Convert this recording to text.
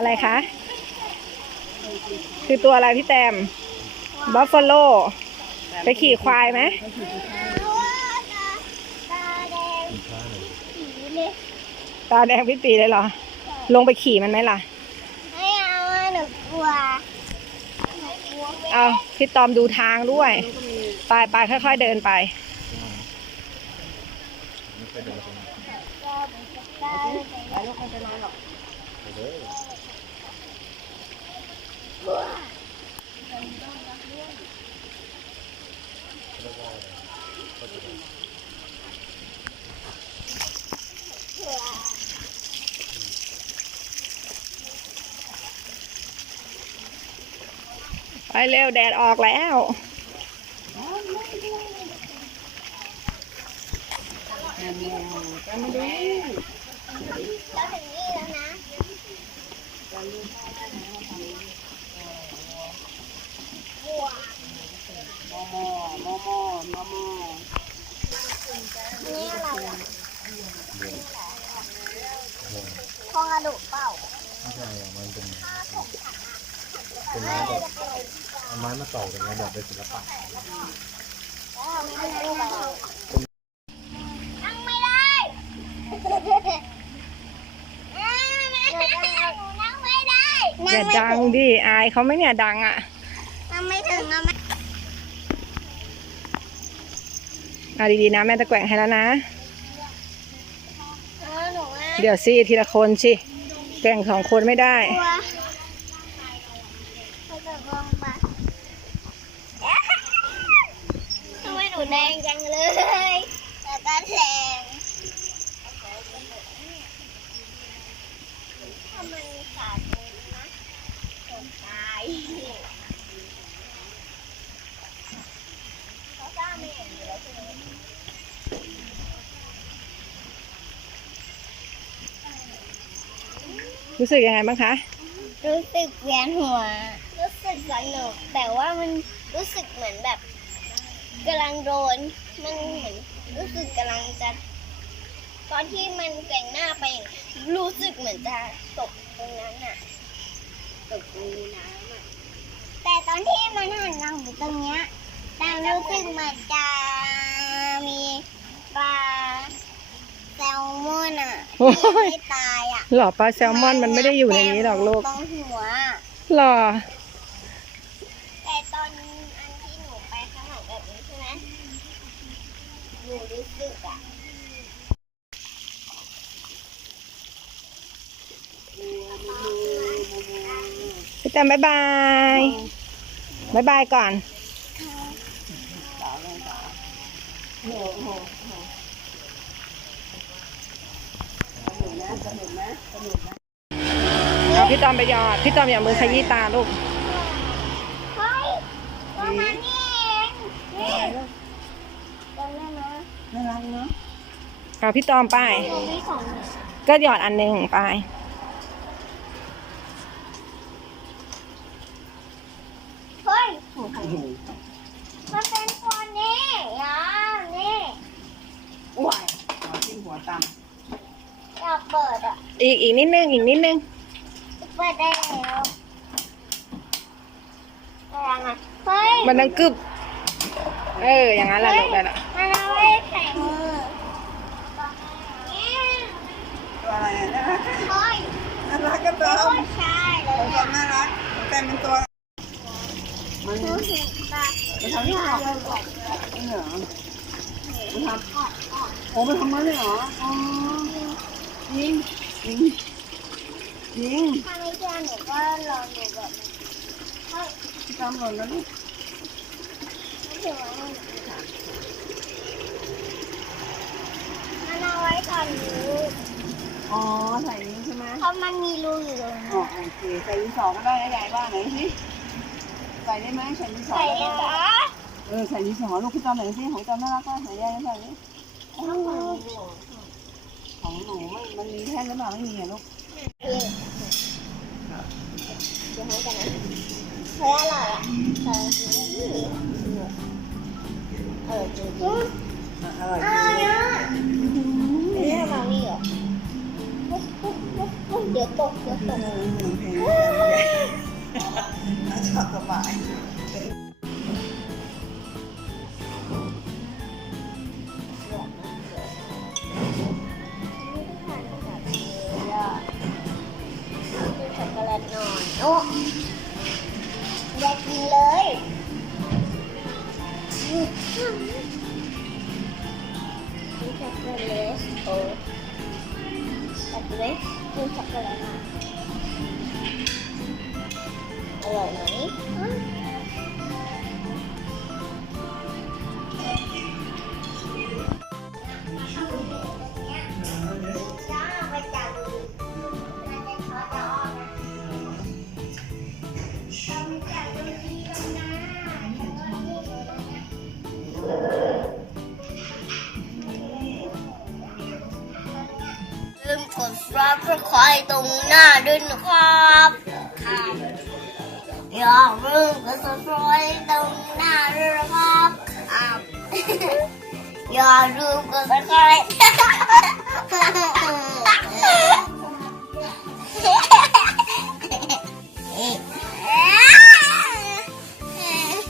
อะไรคะ คือตัวอะไรพี่แตมบัฟฟาโลไปขี่ควายไหมตาแดงพี่ตีเลยเหรอ ลงไปขี่มันไหมล่ะ ไม่เอาหนูกลัวหนูกลัว เอาพี่ตอมดูทางด้วย ไปไปค่อย ๆเดินไปไป เด้ไปเร็วแดดออกแล้วแม่ก็มาดูแล้วนะนี่อะไรอะคองกระ ดูกเปล่าไม่ใช่อะมันเป็นเป็นไม้แบบเอาไม้มาต่อกันไงแบบเป็นศิลปะนั่งไม่ได้หนูนั่งไม่ได้อย่าดังดิอายเขาไหม่เนี่ยดังอะ นั่งไม่ถึงอะแม่เอาดีๆนะ แม่ตะแกว่งให้แล้วนะเออหนูอะ เดี๋ยวสิทีละคนสิแกว่งสองคนไม่ได้ทำไมหนูแดงจังเลยแล้วก็แดงถ้ามันขาดตรงนี้นะตายเขาสร้างไม่เห็นอยู่แล้วใช่ไหม รู้สึกยังไงบ้างคะ รู้สึกเวียนหัว รู้สึกสนุกแต่ว่ามันรู้สึกเหมือนแบบกำลังโดน มันเหมือนรู้สึกกำลังจะ ตอนที่มันแกว่งหน้าไป รู้สึกเหมือนจะตกตรงนั้นน่ะตกตรงน้ำอะแต่ตอนที่มันหันหลังอยู่ตรงเนี้ยแต่รู้สึกเหมือนจะมีปลาแซล มอนอะโอ้ยที่ไม่ตายอะหรอปลาแซลมอนมันไม่ได้อยู่ในนี้หรอกลูกตรงหัวหรอแต่ตอนอันที่หนูไปข้างหลังแบบนี้ใช่ไหมหนูรู้สึกอะพี่แตมบ๊ายบายบ๊ายบายก่อน เอาพี่ตอมไปหยอด พี่ตอมอย่ามือขยี้ตาลูก เฮ้ยประมาณนี้เองนี่จำได้ไหมน่ารักเนาะเอาพี่ตอมไปหนูมีสองก็หยอดอันหนึ่งไปเฮ้ยมันเป็นตัวนี้อะนี่อ้วยหัวจิ้มหัวตอยากเปิดอะ อีกอีกนิดนึงอีกนิดนึงเปิดได้แล้วแต่ยังไงเฮ้ยมันดังกึบเอออย่างนั้นแหละลูกได้ละมันเอาไว้ใส่มือเนี่ยำตัวอะไรอะน่ารักเฮ้ยน่ารักก็เติโคมตรใช่เลตัวยอะน่ารักแต่เป็นตัวมันหนูเห็นปะมันทำที่ทำนี่เหรอมันทำโอ้มันทำมาเลยเหรออ๋อ ยิงยิงยิงถ้าไม่เชื่อหนูก็ลองดูแบบเฮ้ยทำหล่นแล้วนี่ไม่ถึงว่ามันมันเอาไว้ก่อนรูอ๋อใส่นี้ใช่ไหมเพราะมันมีรูอยู่ตรงอ๋อนั้นโอเคใส่ดินสอก็ได้นะยายว่าไหนสิใส่ได้ไหมใส่ดินสอใส่ได้เลยไหมจ้ะเออใส่ดินสอลูกพี่จอมไหนสิของจอมน่ารักก็ใส่ยายใส่ดิ ของหนูมันมันมีแท่งหรือเปล่าไม่มีอะลูกเดี๋ยวให้กันนะเฮ้ยอร่อยอะใส่เออจริงอะอร่อยอร่อยอะนี่ทำไมนี่เหรอเดี๋ยวตกเสือตกน่าจะสบาย นี่ช็อกโกแลตโอ้ช็อกโกแลตกินช็อกโกแลตมาอร่อยไหม ลืมกดซับสไครต์ตรงหน้าด้วยนะครับครับอย่าลืมกดซับสไครต์ตรงหน้าด้วยนะครับครับอย่าลืมกดซับสไครต์